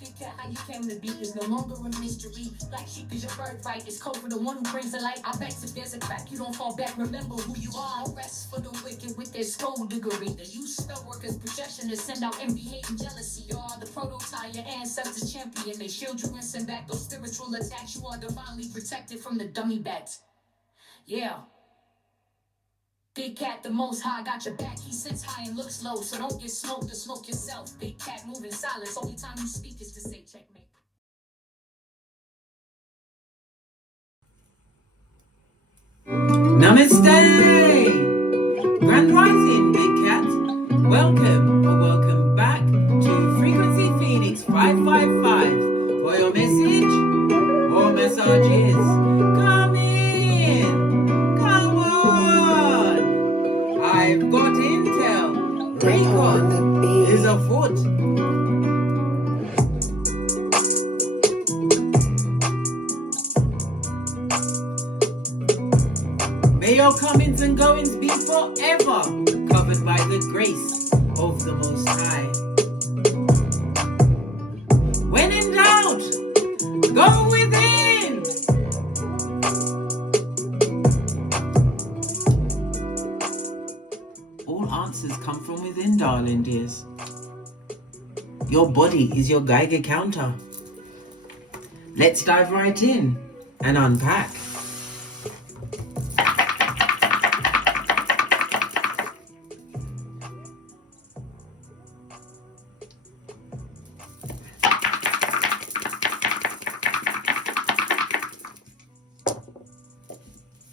Big cat, how you came to be is no longer a mystery. Black sheep is your birthright. It's code for the one who brings the light. I bet if there's a crack, you don't fall back. Remember who you are. No rest for the wicked with their skullduggery. The use spell workers' projection to send out envy, hate, and jealousy. You are the prototype, your ancestors champion. They shield you and send back those spiritual attacks. You are divinely protected from the dummy bats. Yeah. Big cat, the most high, got your back. He sits high and looks low, so don't get smoked or smoke yourself. Big cat, move in silence. Only time you speak is to say checkmate. Namaste! Grand Rising, Big Cat. Welcome or welcome back to Frequency Phoenix 555 for your message or messages. Come in! Come on! I've got intel. Reiki is afoot. May your comings and goings be forever covered by the grace of the Most High. When in doubt, go within. All answers come from within, darling dears. Your body is your Geiger counter. Let's dive right in and unpack.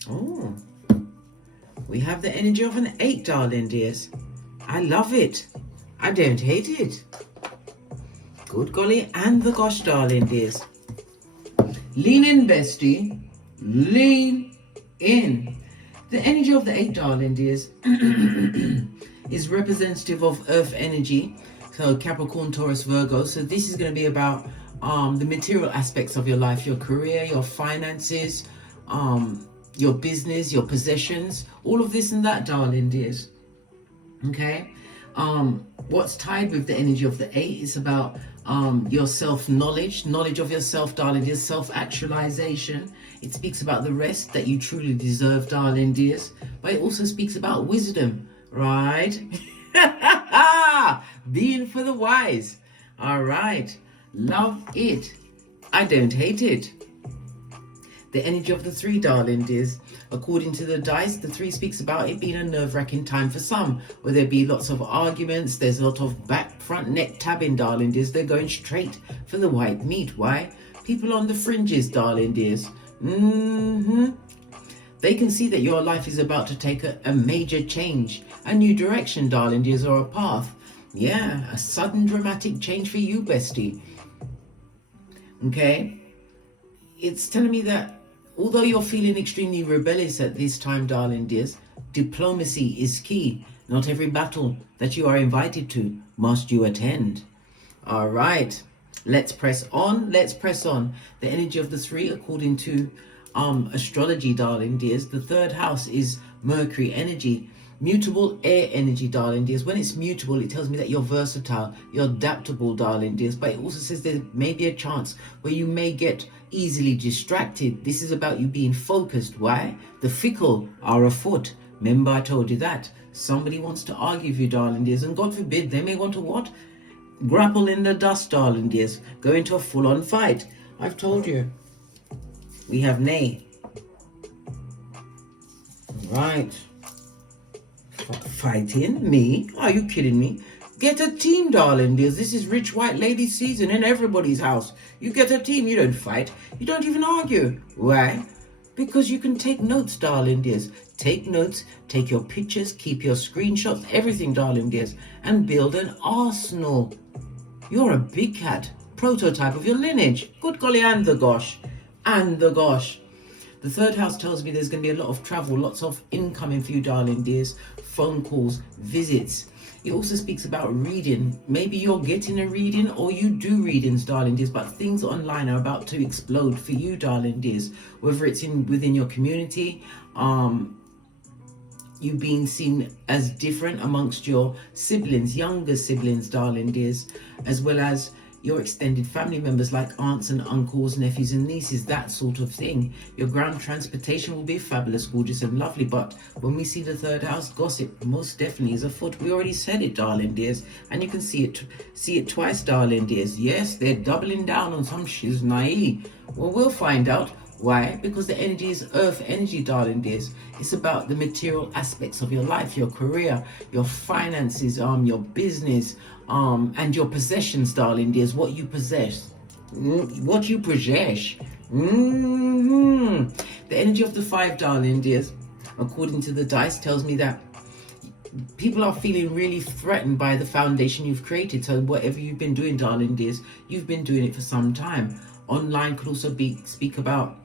Oh, we have the energy of an 8, darling dears. I love it. I don't hate it. Good golly and the gosh, darling dears. Lean in, bestie. Lean in. The energy of the 8, darling dears, is representative of Earth energy. So Capricorn, Taurus, Virgo. So this is going to be about the material aspects of your life, your career, your finances, your business, your possessions, all of this and that, darling dears. Okay. What's tied with the energy of the 8 is about your self-knowledge, knowledge of yourself, darling dears, self-actualization. It speaks about the rest that you truly deserve, darling dears. But it also speaks about wisdom, right? Being for the wise. All right. Love it. I don't hate it. The energy of the 3, darling dears. According to the dice, the 3 speaks about it being a nerve-wracking time for some, where there be lots of arguments, there's a lot of back, front, neck tabbing, darling dears. They're going straight for the white meat. Why? People on the fringes, darling dears. They can see that your life is about to take a major change, a new direction, darling dears, or a path. Yeah, a sudden dramatic change for you, bestie. Okay? It's telling me that although you're feeling extremely rebellious at this time, darling dears, diplomacy is key. Not every battle that you are invited to must you attend. All right, let's press on. Let's press on. The energy of the 3, according to astrology, darling dears, the 3rd house is Mercury energy. Mutable air energy, darling dears. When it's mutable, it tells me that you're versatile, you're adaptable, darling dears. But it also says there may be a chance where you may get easily distracted. This is about you being focused. Why? The fickle are afoot. Remember I told you that. Somebody wants to argue with you, darling dears. And God forbid, they may want to what? Grapple in the dust, darling dears. Go into a full-on fight. I've told you. We have nay. Right. Fighting me? Are you kidding me? Get a team, darling dears. This is rich white lady season in everybody's house. You get a team. You don't fight. You don't even argue. Why? Because you can take notes, darling dears. Take notes, take your pictures, keep your screenshots, everything, darling dears, and build an arsenal. You're a big cat, prototype of your lineage. Good golly and the gosh. And the gosh. The 3rd house tells me there's going to be a lot of travel, lots of incoming for you, darling dears, phone calls, visits. It also speaks about reading. Maybe you're getting a reading or you do readings, darling dears, but things online are about to explode for you, darling dears, whether it's within your community, you being seen as different amongst your siblings, younger siblings, darling dears, as well as your extended family members like aunts and uncles, nephews and nieces, that sort of thing. Your ground transportation will be fabulous, gorgeous and lovely. But when we see the third house, gossip most definitely is afoot. We already said it, darling dears, and you can see it twice, darling dears. Yes, they're doubling down on some shiz naive. Well, we'll find out. Why? Because the energy is earth energy, darling dears. It's about the material aspects of your life, your career, your finances, your business, and your possessions, darling dears. What you possess. What you possess. The energy of the 5, darling dears, according to the dice, tells me that people are feeling really threatened by the foundation you've created. So whatever you've been doing, darling dears, you've been doing it for some time. Online could also speak about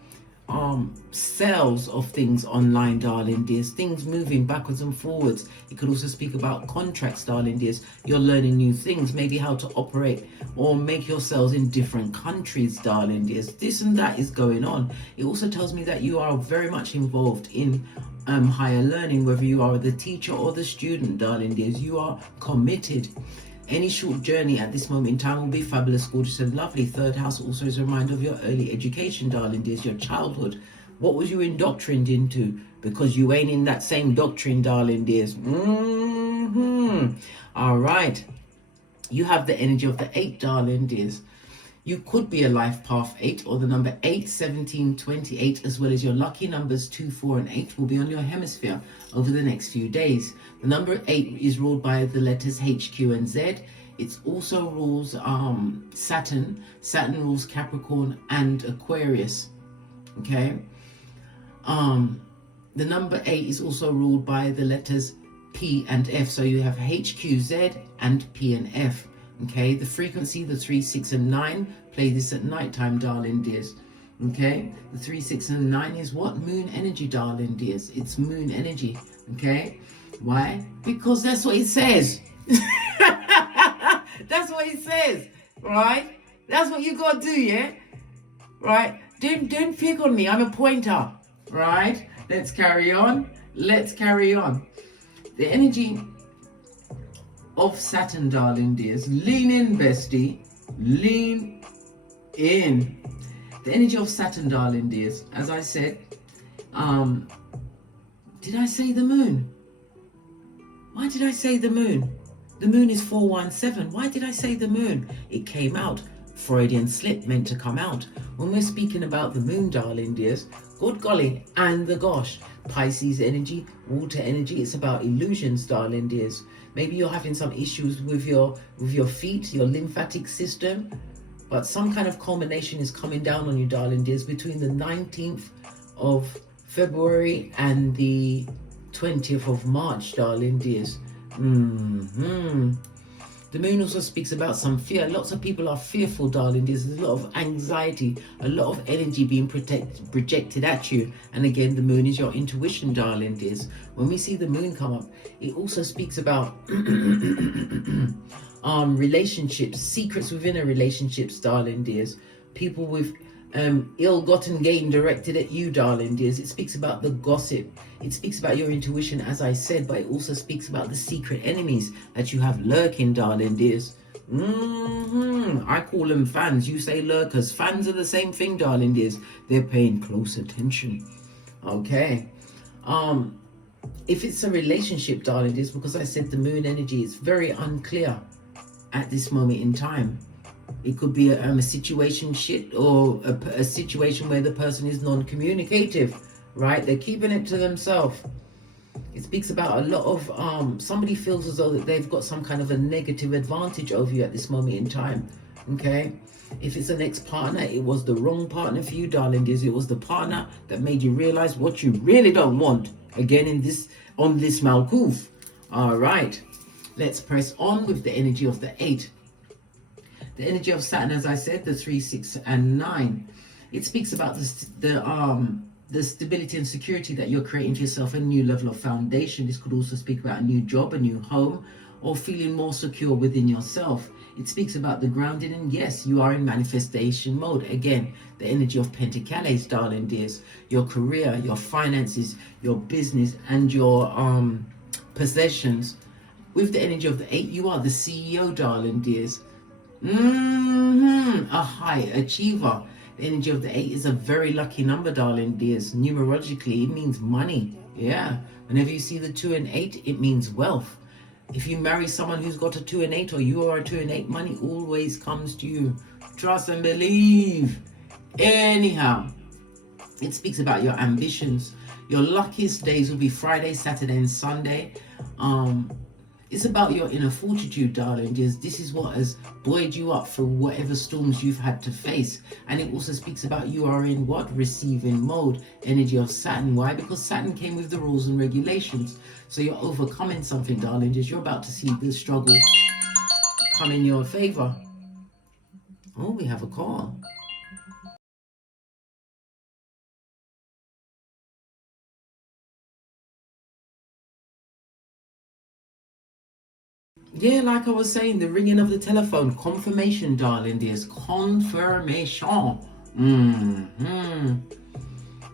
sales of things online, darling dears, things moving backwards and forwards. It could also speak about contracts, darling dears. You're learning new things, maybe how to operate or make your sales in different countries, darling dears. This and that is going on. It also tells me that you are very much involved in higher learning, whether you are the teacher or the student, darling dears. You are committed. Any short journey at this moment in time will be fabulous, gorgeous and lovely. Third house also is a reminder of your early education, darling dears, your childhood. What was you indoctrined into? Because you ain't in that same doctrine, darling dears. All right. You have the energy of the 8, darling dears. You could be a life path 8 or the number 8, 17, 28, as well as your lucky numbers 2, 4 and 8 will be on your hemisphere over the next few days. The number 8 is ruled by the letters H, Q and Z. It also rules Saturn. Saturn rules Capricorn and Aquarius. Okay. The number 8 is also ruled by the letters P and F. So you have H, Q, Z and P and F. Okay, the frequency, the 3, 6 and 9, play this at night time, darling dears. Okay, the 3, 6 and 9 is what? Moon energy, darling dears. It's moon energy. Okay, why? Because that's what it says. That's what it says, right? That's what you gotta do, yeah? Right? Don't pick on me, I'm a pointer. Right? Let's carry on. Let's carry on. The energy of Saturn, darling dears. Lean in, bestie. Lean in. The energy of Saturn, darling dears. As I said, did I say the moon? Why did I say the moon? The moon is 417. Why did I say the moon? It came out. Freudian slip, meant to come out. When we're speaking about the moon, darling dears, good golly and the gosh, Pisces energy, water energy, it's about illusions, darling dears. Maybe you're having some issues with your feet, your lymphatic system, but some kind of culmination is coming down on you, darling dears, between the 19th of February and the 20th of March, darling dears. The moon also speaks about some fear. Lots of people are fearful, darling. There's a lot of anxiety, a lot of energy being projected at you. And again, the moon is your intuition, darling dears. When we see the moon come up, it also speaks about relationships, secrets within a relationships, darling dears. People with ill-gotten gain directed at you, darling dears. It speaks about the gossip. It speaks about your intuition, as I said, but it also speaks about the secret enemies that you have lurking, darling dears. I call them fans. You say lurkers. Fans are the same thing, darling dears. They're paying close attention. Okay. If it's a relationship, darling dears, because I said the moon energy is very unclear at this moment in time. It could be a situation shit or a situation where the person is non-communicative, right? They're keeping it to themselves. It speaks about a lot of, somebody feels as though that they've got some kind of a negative advantage over you at this moment in time, okay? If it's an ex-partner, it was the wrong partner for you, darling dears. It was the partner that made you realize what you really don't want, again, on this Malkuth. All right, let's press on with the energy of the 8. The energy of Saturn, as I said, the 3, 6, and 9. It speaks about the stability and security that you're creating for yourself, a new level of foundation. This could also speak about a new job, a new home, or feeling more secure within yourself. It speaks about the grounding, and yes, you are in manifestation mode. Again, the energy of Pentacles, darling dears. Your career, your finances, your business, and your possessions. With the energy of the 8, you are the CEO, darling dears. high achiever. The energy of the 8 is a very lucky number, darling dears. Numerologically, it means money. Yeah. Whenever you see the 2 and 8, it means wealth. If you marry someone who's got a 2 and 8, or you are a 2 and 8, money always comes to you. Trust and believe. Anyhow, it speaks about your ambitions. Your luckiest days will be Friday, Saturday, and Sunday. It's about your inner fortitude, darling. This is what has buoyed you up for whatever storms you've had to face. And it also speaks about you are in what? Receiving mode. Energy of Saturn. Why? Because Saturn came with the rules and regulations. So you're overcoming something, darling. You're about to see the struggle come in your favor. Oh, we have a call. Yeah, like I was saying, the ringing of the telephone, confirmation, darling dears, confirmation.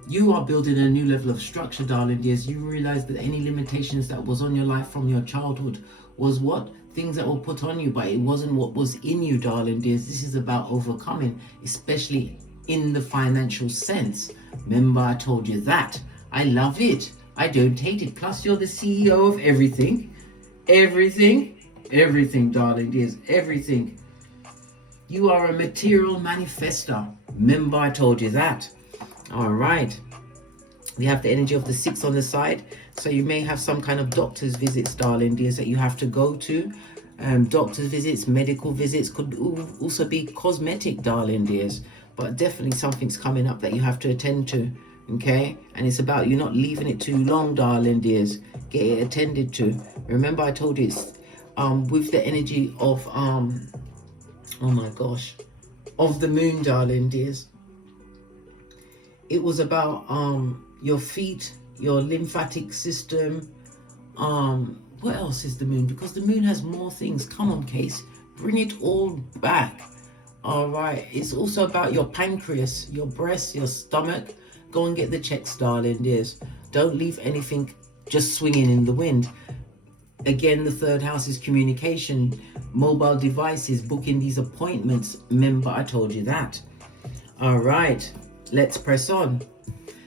You are building a new level of structure, darling dears. You realize that any limitations that was on your life from your childhood was what? Things that were put on you, but it wasn't what was in you, darling dears. This is about overcoming, especially in the financial sense. Remember, I told you that. I love it. I don't hate it. Plus, you're the CEO of everything. Everything, darling dears, everything. You are a material manifester. Remember, I told you that. All right. We have the energy of the 6 on the side. So you may have some kind of doctor's visits, darling dears, that you have to go to. Doctor's visits, medical visits, could also be cosmetic, darling dears. But definitely something's coming up that you have to attend to. Okay? And it's about you not leaving it too long, darling dears. Get it attended to. Remember, I told you it's with the energy of oh my gosh, of the moon, darling dears. It was about your feet, your lymphatic system. What else is the moon? Because the moon has more things. Come on, Case, bring it all back. All right. It's also about your pancreas, your breast, your stomach. Go and get the checks, darling dears. Don't leave anything just swinging in the wind. Again, the 3rd house is communication, mobile devices, booking these appointments. Remember, I told you that. All right, let's press on.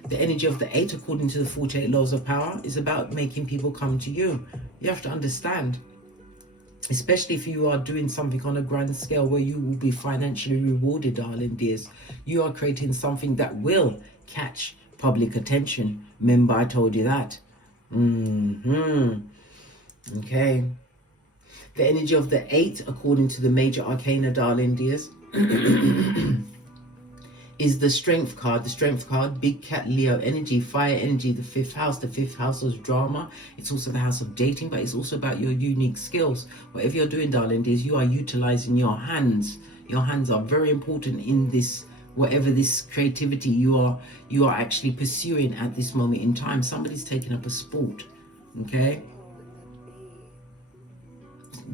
The energy of the 8, according to the 48 laws of power, is about making people come to you. You have to understand, especially if you are doing something on a grand scale where you will be financially rewarded, darling dears. You are creating something that will catch public attention. Remember, I told you that. Okay. The energy of the 8, according to the major arcana, darling dears, is the strength card. The strength card, big cat Leo energy, fire energy, the 5th house. The 5th house is drama. It's also the house of dating, but it's also about your unique skills. Whatever you're doing, darling dears, you are utilizing your hands. Your hands are very important in this, whatever this creativity you are actually pursuing at this moment in time. Somebody's taking up a sport. Okay.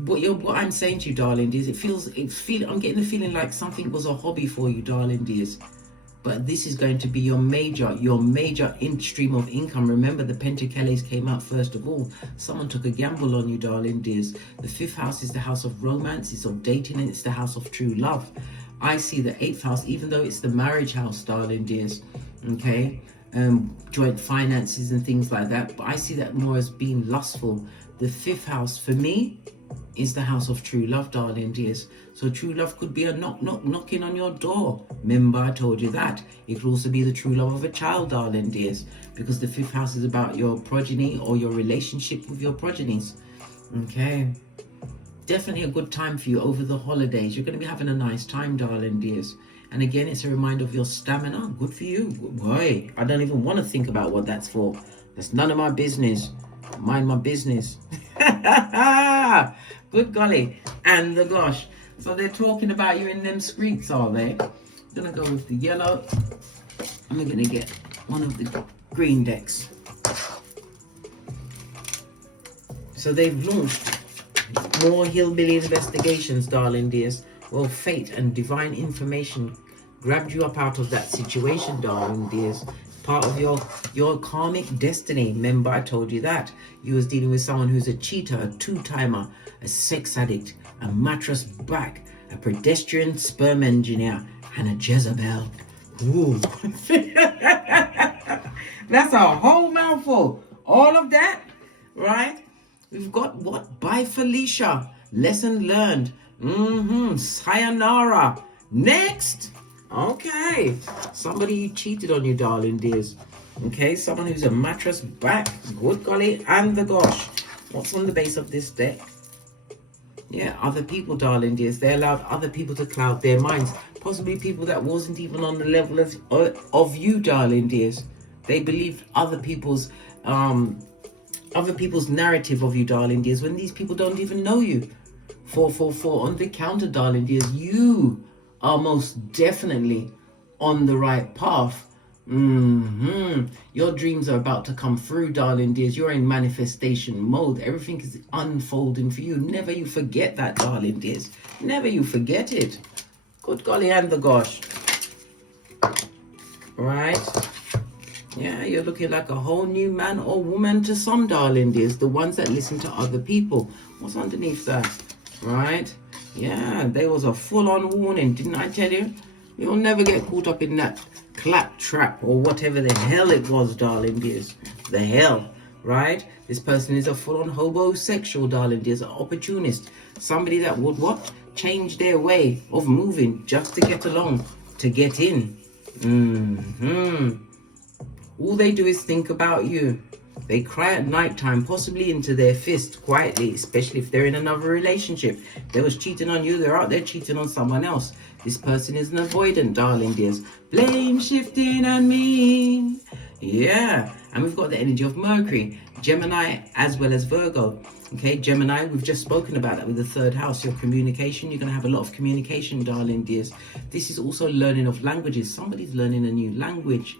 What I'm saying to you, darling dears, I'm getting the feeling like something was a hobby for you, darling dears. But this is going to be your major stream of income. Remember, the Pentacles came out first of all. Someone took a gamble on you, darling dears. The 5th house is the house of romance, it's of dating, and it's the house of true love. I see the 8th house, even though it's the marriage house, darling dears. Okay, joint finances and things like that. But I see that more as being lustful. The 5th house, for me, is the house of true love, darling dears. So true love could be a knocking on your door. Remember, I told you that. It could also be the true love of a child, darling dears, because the 5th house is about your progeny or your relationship with your progenies. Okay. Definitely a good time for you over the holidays. You're going to be having a nice time, darling dears. And again, it's a reminder of your stamina. Good for you. Boy, I don't even want to think about what that's for. That's none of my business. Mind my business. Good golly. And the gosh. So they're talking about you in them streets, are they? I'm going to go with the yellow. I'm going to get one of the green decks. So they've launched more hillbilly investigations, darling dears. Well, fate and divine information grabbed you up out of that situation, darling dears. Part of your karmic destiny. Remember, I told you that. You was dealing with someone who's a cheater, a two-timer, a sex addict, a mattress back, a pedestrian sperm engineer, and a Jezebel. Ooh. That's a whole mouthful. All of that, right? We've got what? Bye, Felicia. Lesson learned. Sayonara. Next. Okay. Somebody cheated on you, darling dears. Okay, someone who's a mattress back. Good golly and the gosh. What's on the base of this deck? Yeah, other people, darling dears. They allowed other people to cloud their minds. Possibly people that wasn't even on the level of you, darling dears. They believed other people's narrative of you, darling dears, when these people don't even know you. 444 on the counter, darling dears. You are most definitely on the right path. Your dreams are about to come through, darling dears. You're in manifestation mode. Everything is unfolding for you. Never you forget that, darling dears. Never you forget it. Good golly and the gosh. Right? Yeah, you're looking like a whole new man or woman to some, darling dears. The ones that listen to other people. What's underneath that? Right? Yeah, there was a full-on warning, didn't I tell you? You'll never get caught up in that clap trap or whatever the hell it was, darling dears. The hell, right? This person is a full-on homosexual, darling dears, an opportunist. Somebody that would what? Change their way of moving just to get along, to get in. All they do is think about you. They cry at nighttime, possibly into their fist, quietly, especially if they're in another relationship. They was cheating on you, they're out there cheating on someone else. This person is an avoidant, darling dears. Blame shifting on me. Yeah, and we've got the energy of Mercury, Gemini, as well as Virgo. Okay, Gemini, we've just spoken about that with the third house, your communication. You're going to have a lot of communication, darling dears. This is also learning of languages. Somebody's learning a new language.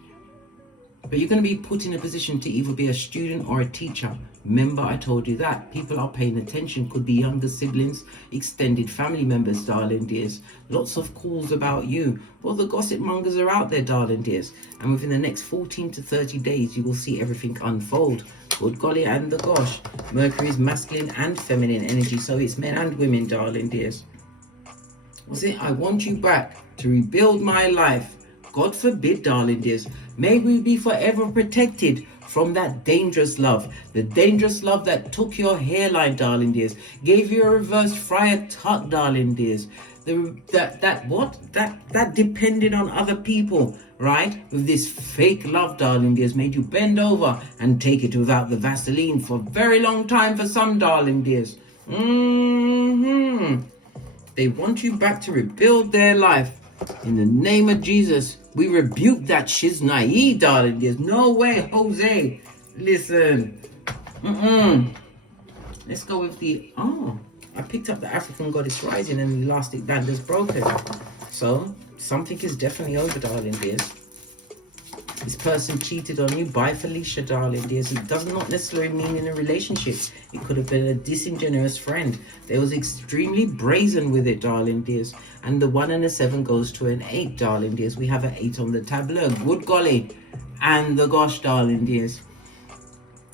But you're going to be put in a position to either be a student or a teacher. Remember, I told you that. People are paying attention. Could be younger siblings, extended family members, darling dears. Lots of calls about you. Well, the gossip mongers are out there, darling dears. And within the next 14 to 30 days, you will see everything unfold. Good golly and the gosh. Mercury is masculine and feminine energy, so it's men and women, darling dears. What's it? I want you back to rebuild my life. God forbid, darling dears. May we be forever protected from that dangerous love. The dangerous love that took your hairline, darling dears. Gave you a reverse friar tuck, darling dears. That depended on other people, right? With this fake love, darling dears, made you bend over and take it without the Vaseline for a very long time for some, darling dears. They want you back to rebuild their life. In the name of Jesus, we rebuke that shiznai, darling. There's no way, Jose. Listen. Let's go with the... I picked up the African Goddess Rising and the elastic band is broken. So, something is definitely over, darling dears. This person cheated on you. Bye, Felicia, darling dears. It does not necessarily mean in a relationship. It could have been a disingenuous friend. They was extremely brazen with it, darling dears. And the 1 and a 7 goes to an 8, darling dears. We have an 8 on the tableau. Good golly. And the gosh, darling dears.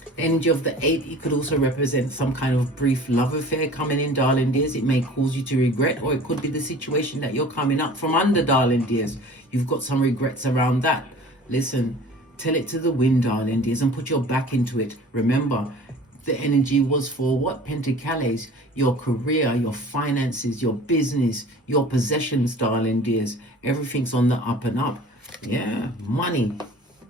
The energy of the 8, it could also represent some kind of brief love affair coming in, darling dears. It may cause you to regret, or it could be the situation that you're coming up from under, darling dears. You've got some regrets around that. Listen, tell it to the wind, darling dears, and put your back into it. Remember, the energy was for what? Pentacles, your career, your finances, your business, your possessions, darling dears. Everything's on the up and up. Yeah, money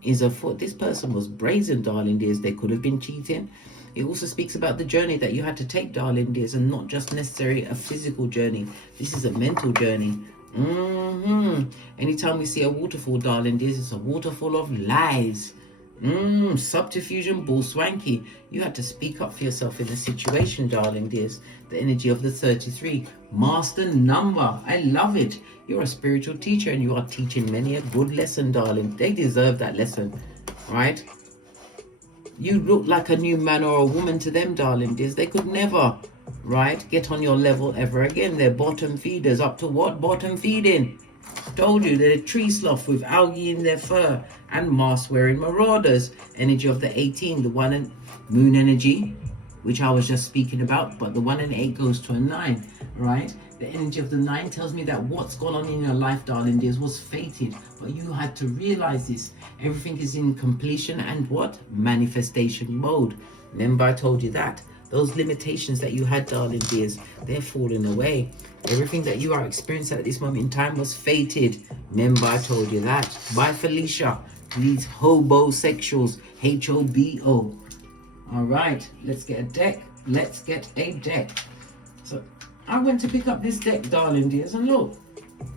is afoot. This person was brazen, darling dears. They could have been cheating. It also speaks about the journey that you had to take, darling dears, and not just necessarily a physical journey. This is a mental journey. Anytime we see a waterfall, darling dears, it's a waterfall of lies. Subterfuge and bull swanky. You had to speak up for yourself in the situation, darling dears. The energy of the 33. Master number. I love it. You're a spiritual teacher and you are teaching many a good lesson, darling. They deserve that lesson, right? You look like a new man or a woman to them, darling dears. They could never, right, get on your level ever again. They're bottom feeders. Up to what? Bottom feeding. Told you, they're a tree sloth with algae in their fur and mask wearing marauders. Energy of the 18, the 1 and moon energy, which I was just speaking about, but the 1 and 8 goes to a 9, right? The energy of the 9 tells me that what's gone on in your life, darling dears, was fated, but you had to realize this. Everything is in completion and what? Manifestation mode. Remember I told you that. Those limitations that you had, darling dears, they're falling away. Everything that you are experiencing at this moment in time was fated. Remember I told you that. Bye, Felicia. These hobosexuals. H-O-B-O. All right, let's get a deck. Let's get a deck. So I went to pick up this deck, darling dears, and look,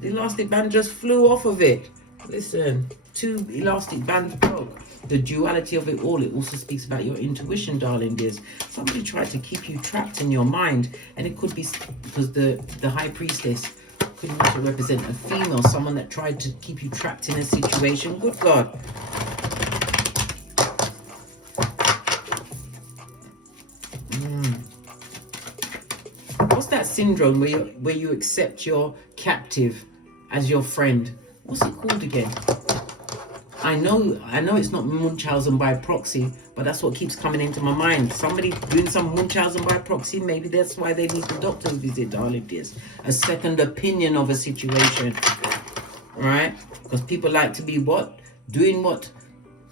the elastic band just flew off of it. Listen, 2 elastic bands broke. The duality of it all, it also speaks about your intuition, darling dears. Somebody tried to keep you trapped in your mind, and it could be because the high priestess could also represent a female, someone that tried to keep you trapped in a situation. Good God. What's that syndrome where you accept your captive as your friend? What's it called again? I know it's not Munchausen by proxy, but that's what keeps coming into my mind. Somebody doing some Munchausen by proxy, maybe that's why they need the doctor's visit, darling dears. A second opinion of a situation, right? Because people like to be what? Doing what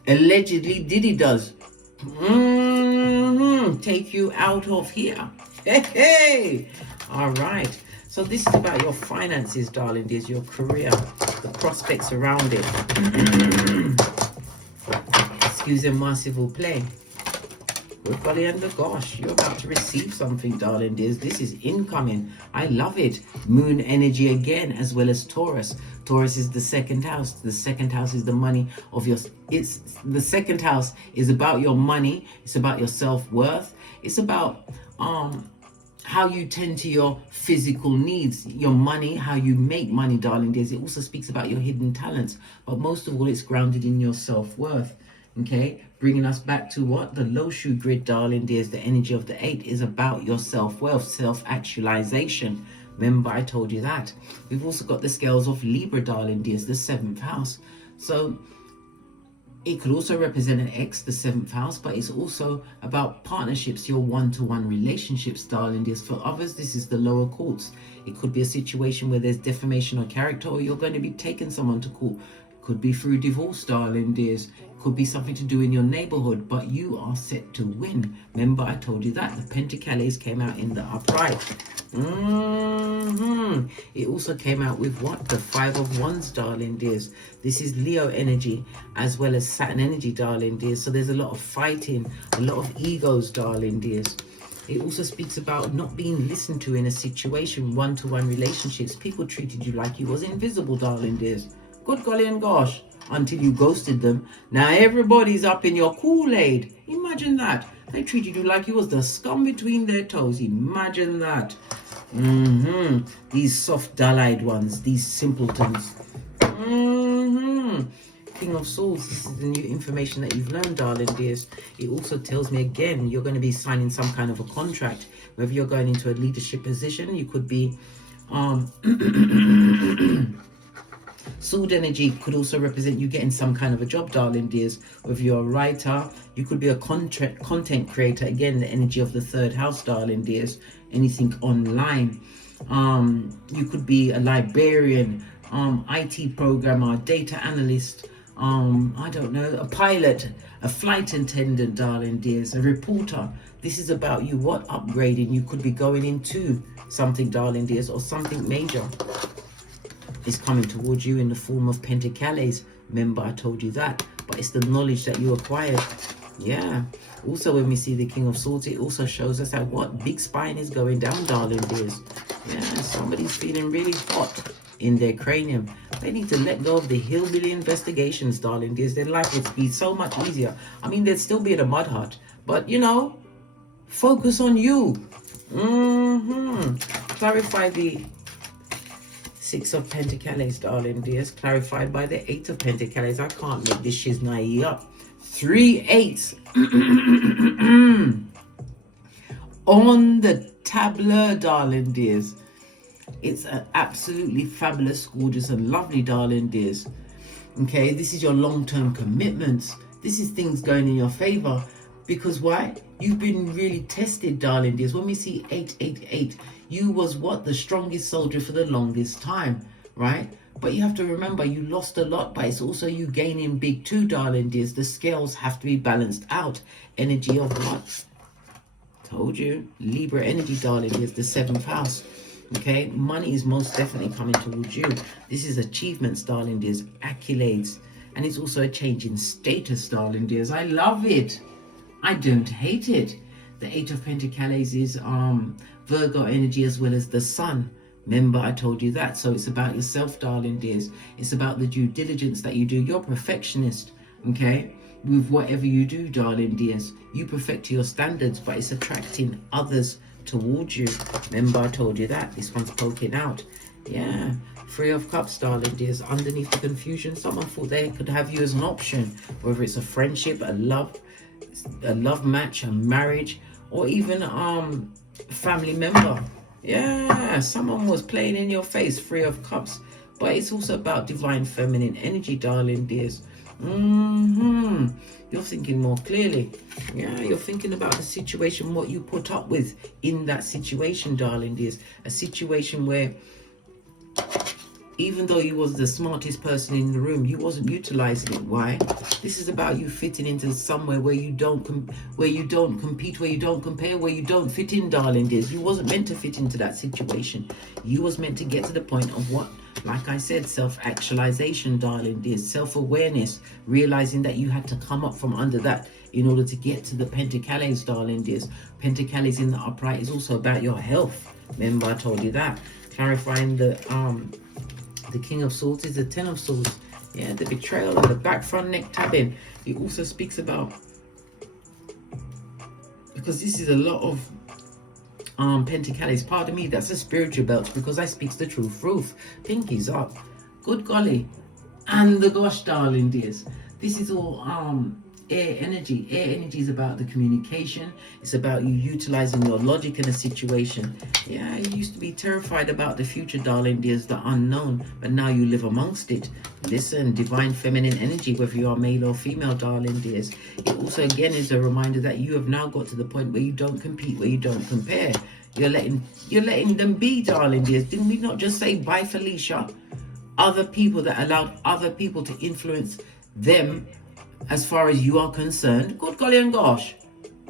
allegedly Diddy does. Take you out of here. Hey. All right. So this is about your finances, darling dears, your career, the prospects around it. Excusez-moi, s'il vous plaît. Good golly and the gosh, you're about to receive something, darling dears. This is incoming. I love it. Moon energy again, as well as Taurus. Taurus is the second house. The second house is the money of your... The second house is about your money. It's about your self-worth. It's about... how you tend to your physical needs, your money, how you make money, darling dears. It also speaks about your hidden talents, but most of all, it's grounded in your self-worth. Okay, bringing us back to what? The low shoe grid, darling dears. The energy of the 8 is about your self-worth, self-actualization. Remember, I told you that. We've also got the scales of Libra, darling dears, the 7th house. So it could also represent an X, the 7th house, but it's also about partnerships, your one-to-one relationships, darling dears. For others, this is the lower courts. It could be a situation where there's defamation of character, or you're going to be taking someone to court. It could be through divorce, darling dears. It could be something to do in your neighborhood, but you are set to win. Remember, I told you that. The Pentacles came out in the upright. It also came out with what? The 5 of Wands, darling dears. This is Leo energy as well as Saturn energy, darling dears. So there's a lot of fighting, a lot of egos, darling dears. It also speaks about not being listened to in a situation, one-to-one relationships. People treated you like you was invisible, darling dears. Good golly and gosh, until you ghosted them. Now everybody's up in your Kool-Aid. Imagine that. They treated you like you was the scum between their toes. Imagine that. These soft, dull-eyed ones, these simpletons. King of Swords, this is the new information that you've learned, darling dears. It also tells me again, you're going to be signing some kind of a contract. Whether you're going into a leadership position, you could be... Sword energy could also represent you getting some kind of a job, darling dears. Whether you're a writer, you could be a content creator. Again, the energy of the 3rd house, darling dears. Anything online. You could be a librarian, IT programmer, data analyst, I don't know, a pilot, a flight attendant, darling dears, a reporter. This is about you, what? Upgrading. You could be going into something, darling dears, or something major is coming towards you in the form of Pentacles. Remember, I told you that. But it's the knowledge that you acquired. Yeah. Also, when we see the King of Swords, it also shows us that what? Big spine is going down, darling dears. Yeah, somebody's feeling really hot in their cranium. They need to let go of the hillbilly investigations, darling dears. Their life would be so much easier. I mean, they'd still be in a mud hut. But, you know, focus on you. Clarify the 6 of Pentacles, darling dears. Clarified by the 8 of Pentacles. I can't make this shiznai up. 3 8s. On the tableau, darling dears. It's an absolutely fabulous, gorgeous and lovely, darling dears. Okay, this is your long-term commitments. This is things going in your favor. Because why? You've been really tested, darling dears. When we see 888, you was what? The strongest soldier for the longest time, right? But you have to remember, you lost a lot, but it's also you gaining big too, darling dears. The scales have to be balanced out. Energy of what? Told you. Libra energy, darling dears, the 7th house. Okay, money is most definitely coming towards you. This is achievements, darling dears, accolades. And it's also a change in status, darling dears. I love it. I don't hate it. The 8 of Pentacles is Virgo energy as well as the Sun. Remember, I told you that. So it's about yourself, darling dears. It's about the due diligence that you do. You're a perfectionist, okay? With whatever you do, darling dears. You perfect your standards, but it's attracting others towards you. Remember, I told you that. This one's poking out. Yeah. 3 of Cups, darling dears. Underneath the confusion, someone thought they could have you as an option. Whether it's a friendship, a love match, a marriage, or even family member. Yeah, someone was playing in your face. 3 of Cups. But it's also about divine feminine energy, darling dears. You're thinking more clearly. Yeah, you're thinking about the situation, what you put up with in that situation, darling dears. A situation where even though you was the smartest person in the room, you wasn't utilizing it. Why? This is about you fitting into somewhere where you don't compete, where you don't compare, where you don't fit in, darling dears. You wasn't meant to fit into that situation. You was meant to get to the point of what? Like I said, self-actualization, darling dears. Self-awareness, realizing that you had to come up from under that in order to get to the Pentacles, darling dears. Pentacles in the upright is also about your health. Remember, I told you that. Clarifying the King of Swords is the 10 of Swords. Yeah, the betrayal and the back front neck tabbing. It also speaks about, because this is a lot of Pentacles. Pardon me, that's a spiritual belt because I speaks the truth. Roof, pinkies up. Good golly. And the gosh, darling dears. This is all air energy. Air energy is about the communication. It's about you utilizing your logic in a situation. Yeah, you used to be terrified about the future, darling dears, the unknown, but now you live amongst it. Listen, divine feminine energy, whether you are male or female, darling dears. It also again is a reminder that you have now got to the point where you don't compete, where you don't compare. You're letting them be, darling dears. Didn't we not just say bye, Felicia? Other people that allowed other people to influence them as far as you are concerned. Good golly and gosh.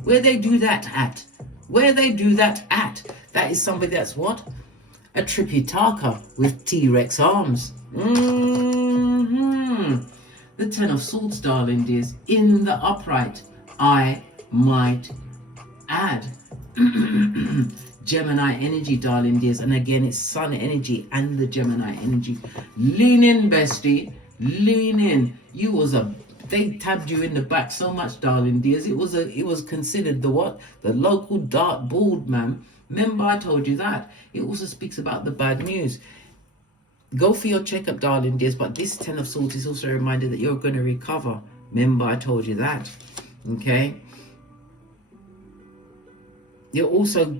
Where they do that at? Where they do that at? That is somebody that's what? A Tripitaka with T-Rex arms. The 10 of Swords, darling dears, in the upright, I might add. Gemini energy, darling dears, and again it's Sun energy and the Gemini energy. Lean in, bestie. Lean in. They tabbed you in the back so much, darling dears. It was considered the what? The local dart board, man. Remember, I told you that. It also speaks about the bad news. Go for your checkup, darling dears. But this 10 of Swords is also a reminder that you're going to recover. Remember, I told you that. Okay. You're also,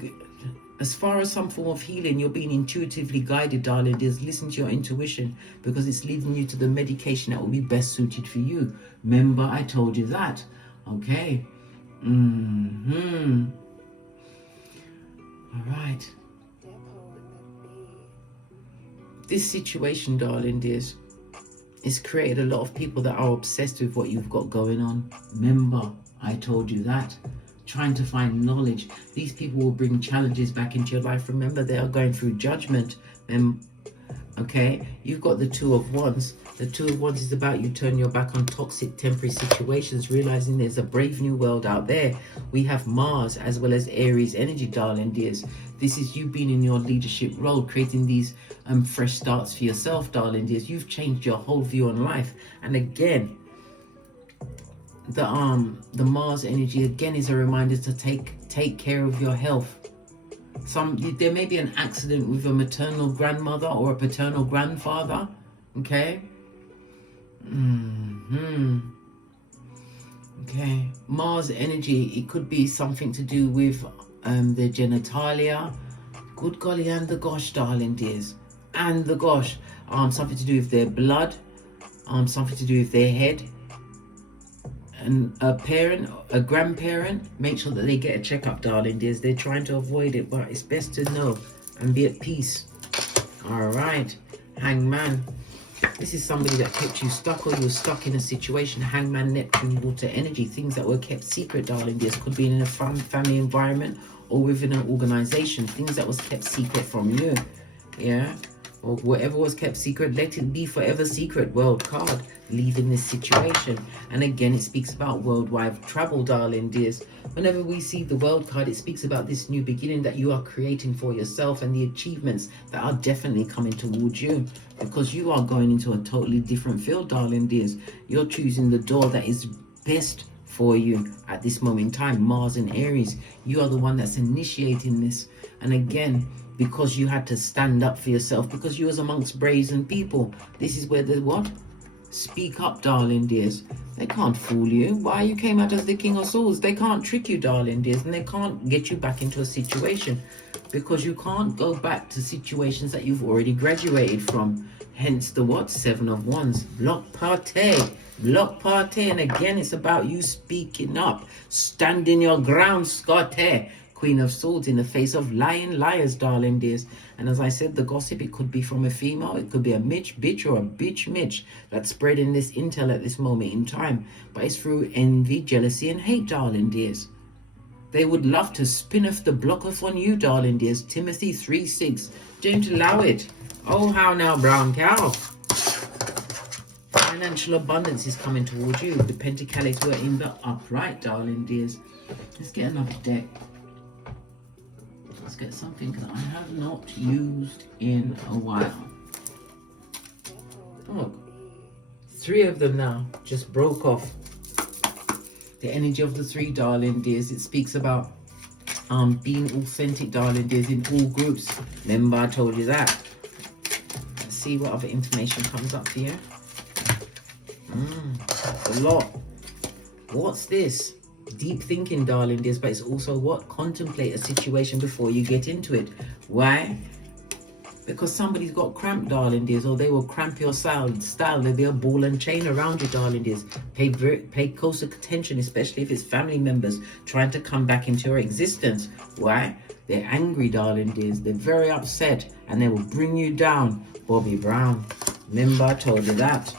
as far as some form of healing, you're being intuitively guided, darling dears. Listen to your intuition because it's leading you to the medication that will be best suited for you. Remember, I told you that. Okay. All right. This situation, darling dears, it's created a lot of people that are obsessed with what you've got going on. Remember, I told you that. Trying to find knowledge. These people will bring challenges back into your life. Remember, they are going through judgment. Okay, you've got the 2 of Wands. The 2 of Wands is about you turning your back on toxic temporary situations, realizing there's a brave new world out there. We have Mars as well as Aries energy, darling dears. This is you being in your leadership role, creating these fresh starts for yourself, darling dears. You've changed your whole view on life. And again, the Mars energy again is a reminder to take care of your health. There may be an accident with a maternal grandmother or a paternal grandfather. Okay. Okay. Mars energy, it could be something to do with their genitalia. Good golly and the gosh, darling dears. And the gosh. Something to do with their blood. Something to do with their head. a parent, a grandparent, make sure that they get a checkup, darling dears. They're trying to avoid it, but it's best to know and be at peace. All right, Hangman. This is somebody that kept you stuck, or you were stuck in a situation. Hangman, Neptune, water energy. Things that were kept secret, darling dears. Could be in a family environment or within an organization. Things that was kept secret from you. Yeah. Or whatever was kept secret, let it be forever secret. World card, leaving this situation. And again, it speaks about worldwide travel, darling dears. Whenever we see the world card, it speaks about this new beginning that you are creating for yourself and the achievements that are definitely coming towards you, because you are going into a totally different field, darling dears. You're choosing the door that is best for you at this moment in time. Mars and Aries, you are the one that's initiating this. And again, because you had to stand up for yourself, because you was amongst brazen people. This is where the what? Speak up, darling dears. They can't fool you. Why you came out as the King of Swords? They can't trick you, darling dears, and they can't get you back into a situation, because you can't go back to situations that you've already graduated from. Hence the what? Seven of Wands. Block party. Block party. And again, it's about you speaking up. Standing your ground, Scotty. Queen of Swords in the face of lying liars, darling dears. And as I said, the gossip, it could be from a female, it could be a Mitch bitch or a bitch Mitch that's spreading this intel at this moment in time. But it's through envy, jealousy, and hate, darling dears. They would love to spin off the block off on you, darling dears. Timothy 3:6. Don't allow it. Oh, how now, brown cow. Financial abundance is coming towards you. The Pentacles were in the upright, darling dears. Let's get another deck. Let's get something that I have not used in a while. Oh, 3 of them now just broke off. The energy of the 3, darling dears. It speaks about being authentic, darling dears, in all groups. Remember, I told you that. Let's see what other information comes up here. A lot. What's this? Deep thinking, darling dears, but it's also what? Contemplate a situation before you get into it. Why? Because somebody's got cramped, darling dears, or they will cramp your style. They'll be a ball and chain around you, darling dears. Pay closer attention, especially if it's family members trying to come back into your existence. Why? They're angry, darling dears. They're very upset, and they will bring you down. Bobby Brown. Remember, I told you that.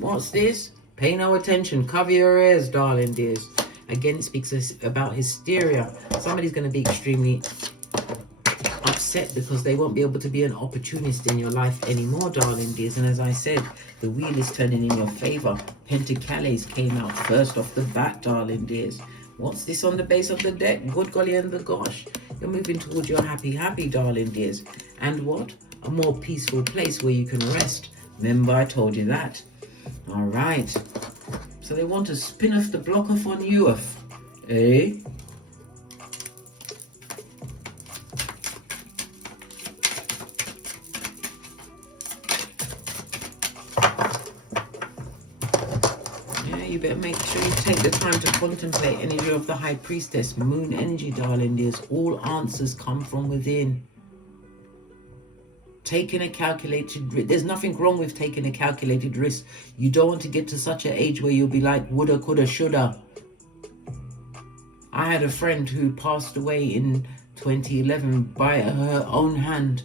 What's this? Pay no attention. Cover your ears, darling dears. Again, it speaks about hysteria. Somebody's going to be extremely upset because they won't be able to be an opportunist in your life anymore, darling dears. And as I said, the wheel is turning in your favor. Pentacles came out first off the bat, darling dears. What's this on the base of the deck? Good golly and the gosh. You're moving towards your happy, darling dears. And what? A more peaceful place where you can rest. Remember, I told you that. All right. So they want to spin off the block off on you, eh? Yeah, you better make sure you take the time to contemplate energy of the High Priestess. Moon energy, darling dears. All answers come from within. Taking a calculated risk. There's nothing wrong with taking a calculated risk. You don't want to get to such an age where you'll be like, woulda, coulda, shoulda. I had a friend who passed away in 2011 by her own hand,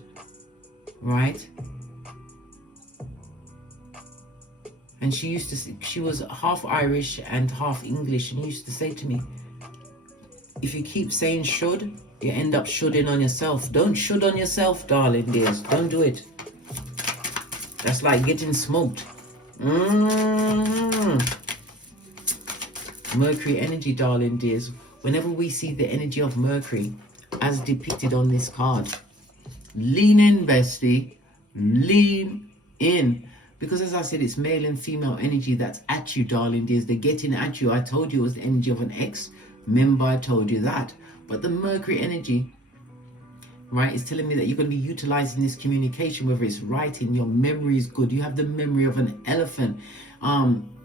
right? And she was half Irish and half English, and used to say to me, if you keep saying should, you end up shoulding on yourself. Don't should on yourself, darling dears. Don't do it. That's like getting smoked. Mercury energy, darling dears. Whenever we see the energy of Mercury as depicted on this card, lean in, bestie. Lean in. Because as I said, it's male and female energy that's at you, darling dears. They're getting at you. I told you it was the energy of an ex. Remember, I told you that. But the Mercury energy, right, is telling me that you're going to be utilizing this communication, whether it's writing, your memory is good. You have the memory of an elephant.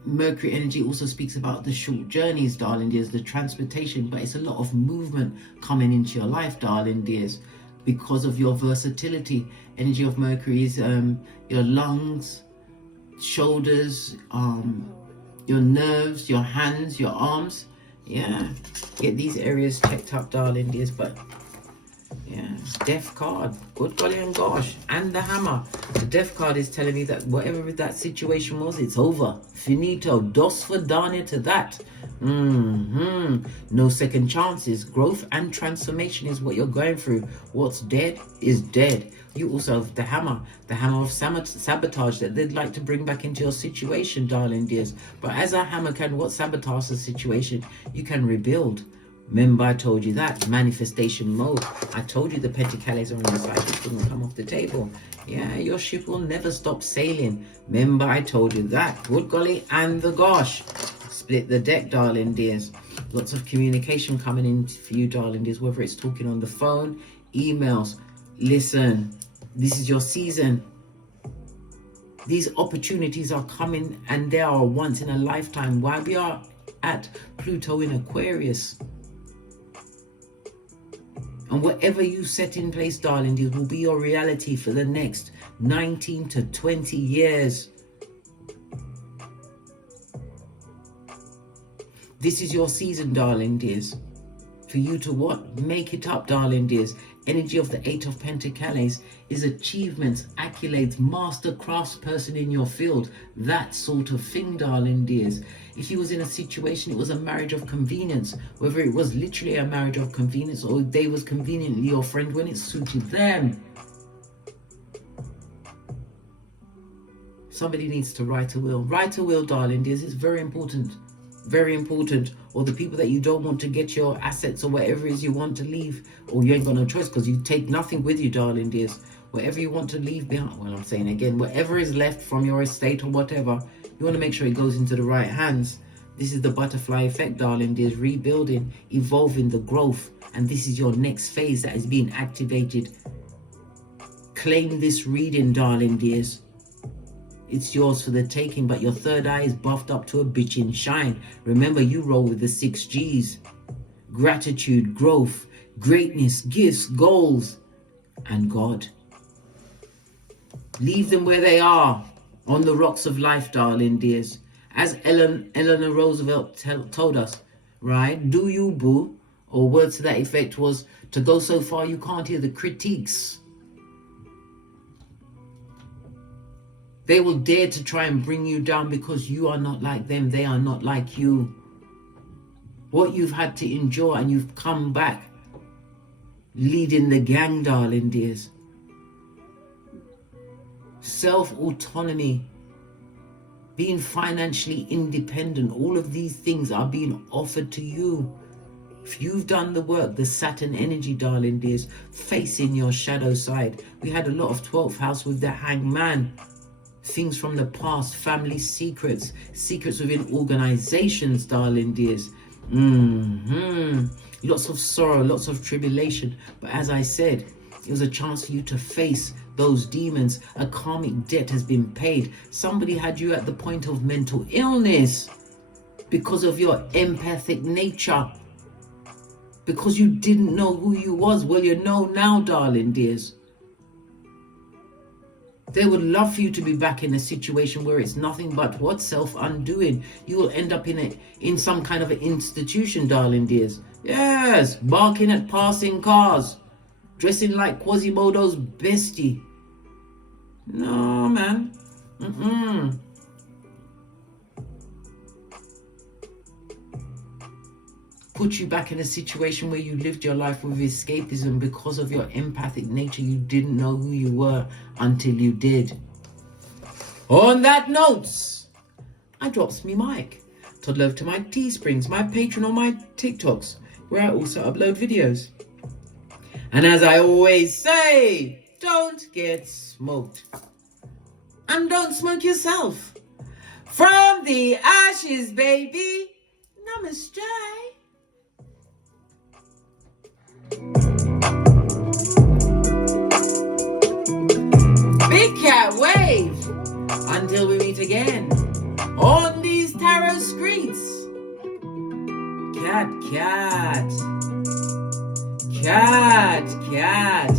Mercury energy also speaks about the short journeys, darling dears, the transportation, but it's a lot of movement coming into your life, darling dears, because of your versatility. Energy of Mercury is your lungs, shoulders, your nerves, your hands, your arms. Yeah, get these areas checked up, darling dears. But yeah, death card, good golly and gosh, and the hammer. The death card is telling me that whatever that situation was, it's over. Finito, dos for dane to that. No second chances. Growth and transformation is what you're going through. What's dead is dead. You also have the hammer of sabotage that they'd like to bring back into your situation, darling dears. But as a hammer can what sabotage the situation, you can rebuild. Remember, I told you that. Manifestation mode. I told you the Pentacles are on your side. It couldn't come off the table. Yeah, your ship will never stop sailing. Remember, I told you that. Good golly and the gosh. Split the deck, darling dears. Lots of communication coming in for you, darling dears. Whether it's talking on the phone, emails. Listen, this is your season. These opportunities are coming and they are once in a lifetime. While we are at Pluto in Aquarius. And whatever you set in place, darling dears, will be your reality for the next 19 to 20 years. This is your season, darling dears. For you to what? Make it up, darling dears. Energy of the Eight of Pentacles is achievements, accolades, master craftsperson in your field. That sort of thing, darling dears. If he was in a situation, it was a marriage of convenience. Whether it was literally a marriage of convenience or they was conveniently your friend when it suited them. Somebody needs to write a will. Write a will, darling dears. It's very important. Very important. Or the people that you don't want to get your assets or whatever it is you want to leave, or you ain't got no choice because you take nothing with you, darling dears. Whatever you want to leave behind, well, I'm saying again, whatever is left from your estate or whatever, you want to make sure it goes into the right hands. This is the butterfly effect, darling dears. Rebuilding, evolving, the growth. And this is your next phase that is being activated. Claim this reading, darling dears. It's yours for the taking, but your third eye is buffed up to a bitchin' shine. Remember, you roll with the 6 G's. Gratitude, growth, greatness, gifts, goals, and God. Leave them where they are, on the rocks of life, darling dears. As Eleanor Roosevelt told us, right? Do you, boo? Or words to that effect was, to go so far you can't hear the critiques. They will dare to try and bring you down because you are not like them. They are not like you. What you've had to endure and you've come back leading the gang, darling dears. Self-autonomy. Being financially independent. All of these things are being offered to you. If you've done the work, the Saturn energy, darling dears, facing your shadow side. We had a lot of 12th house with the Hangman. Things from the past, family secrets, secrets within organizations, darling dears. Lots of sorrow, lots of tribulation. But as I said, it was a chance for you to face those demons. A karmic debt has been paid. Somebody had you at the point of mental illness because of your empathic nature. Because you didn't know who you was. Well, you know now, darling dears. They would love for you to be back in a situation where it's nothing but what? Self-undoing. You will end up in some kind of an institution, darling dears. Yes, barking at passing cars. Dressing like Quasimodo's bestie. No, man. Put you back in a situation where you lived your life with escapism because of your empathic nature. You didn't know who you were until you did. On that note, I drops me mic. Todd love to my Teesprings, my Patreon, or my TikToks, where I also upload videos. And as I always say, don't get smoked. And don't smoke yourself. From the ashes, baby. Namaste. Big cat wave. Until we meet again on these tarot streets. Cat, cat. Cat, cat.